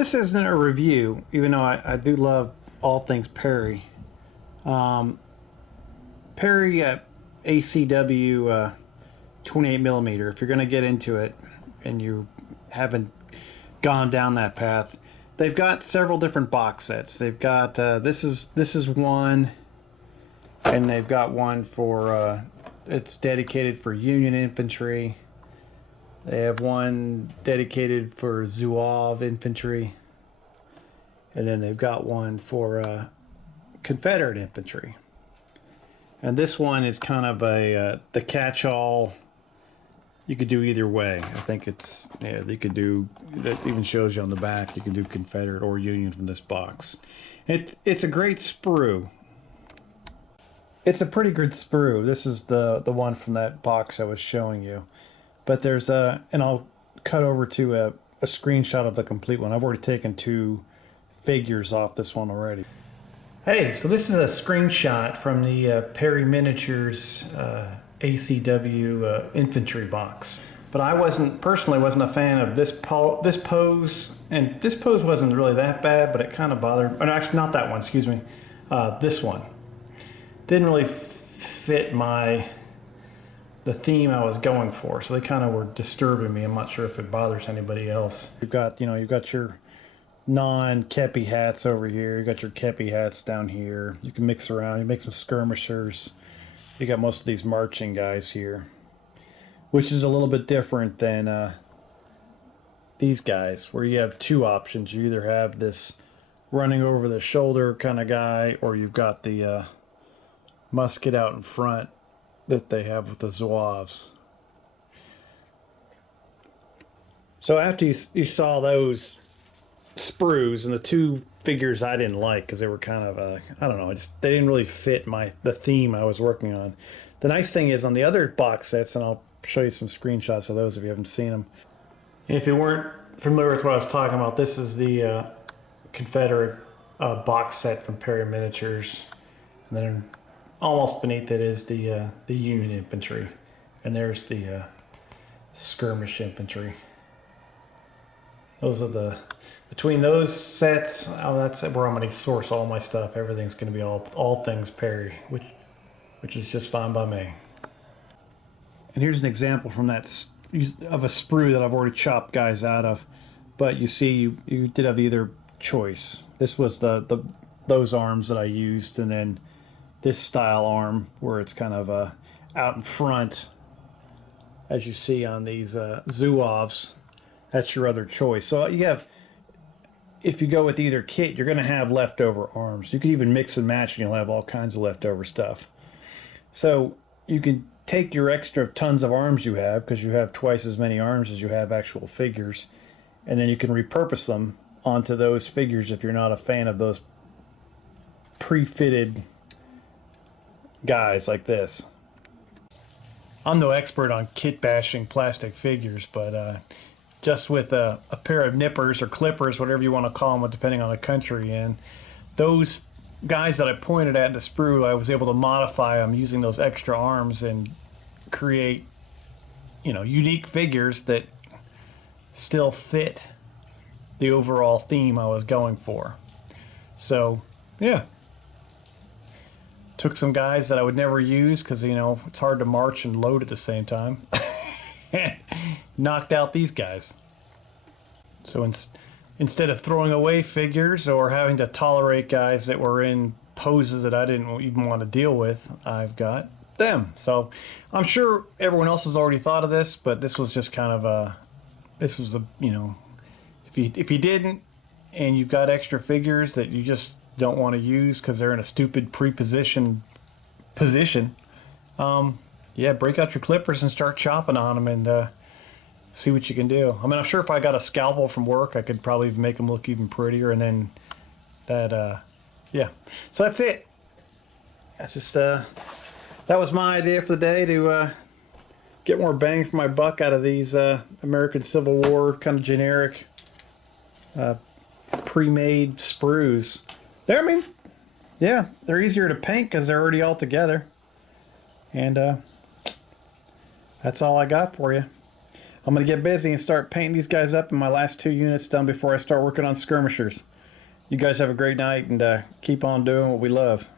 this isn't a review, even though I do love all things Perry. Perry ACW 28 millimeter. If you're going to get into it and you haven't gone down that path, they've got several different box sets. They've got this is one, and they've got one for it's dedicated for Union infantry. They have one dedicated for Zouave infantry, and then they've got one for Confederate infantry. And this one is kind of a the catch-all. You could do either way. I think it's, yeah, you could do, that even shows you on the back, you can do Confederate or Union from this box. It's a great sprue. It's a pretty good sprue. This is the one from that box I was showing you. But there's a, and I'll cut over to a screenshot of the complete one. I've already taken 2 figures off this one already. Hey, so this is a screenshot from the Perry Miniatures ACW infantry box. But I personally wasn't a fan of this pose, and this pose wasn't really that bad, but it kind of bothered, or actually not that one, excuse me, this one. Didn't really fit the theme I was going for, so they kind of were disturbing me. I'm not sure if it bothers anybody else. You've got your non-kepi hats over here. You got your kepi hats down here. You can mix around. You make some skirmishers. You got most of these marching guys here, which is a little bit different than these guys, where you have 2 options. You either have this running over the shoulder kind of guy, or you've got the musket out in front that they have with the Zouaves. So after you saw those sprues, and the 2 figures I didn't like because they were kind of I don't know, they didn't really fit the theme I was working on. The nice thing is on the other box sets, and I'll show you some screenshots of those if you haven't seen them. If you weren't familiar with what I was talking about, this is the Confederate box set from Perry Miniatures, and then almost beneath it is the Union infantry, and there's the skirmish infantry. Those are between those sets, that's where I'm going to source all my stuff. Everything's going to be all things Perry, which is just fine by me. And here's an example from that of a sprue that I've already chopped guys out of. But you see, you did have either choice. This was those arms that I used, and then this style arm where it's kind of out in front, as you see on these Zouaves. That's your other choice. So you have, if you go with either kit, you're going to have leftover arms. You can even mix and match, and you'll have all kinds of leftover stuff. So you can take your extra tons of arms you have, because you have twice as many arms as you have actual figures, and then you can repurpose them onto those figures if you're not a fan of those pre-fitted guys like this. I'm no expert on kit bashing plastic figures, but just with a pair of nippers or clippers, whatever you want to call them, depending on the country, and those guys that I pointed at in the sprue, I was able to modify them using those extra arms and create, unique figures that still fit the overall theme I was going for. So, yeah. Took some guys that I would never use because, it's hard to march and load at the same time. Knocked out these guys. So instead of throwing away figures or having to tolerate guys that were in poses that I didn't even want to deal with, I've got them. So I'm sure everyone else has already thought of this, but this was just kind of if you didn't, and you've got extra figures that you just don't want to use because they're in a stupid position, yeah, break out your clippers and start chopping on them and see what you can do. I mean, I'm sure if I got a scalpel from work, I could probably make them look even prettier. And then that, yeah. So that's it. That's just that was my idea for the day, to get more bang for my buck out of these American Civil War kind of generic pre-made sprues. I mean, yeah, they're easier to paint because they're already all together. And that's all I got for you. I'm going to get busy and start painting these guys up, and my last 2 units done before I start working on skirmishers. You guys have a great night, and keep on doing what we love.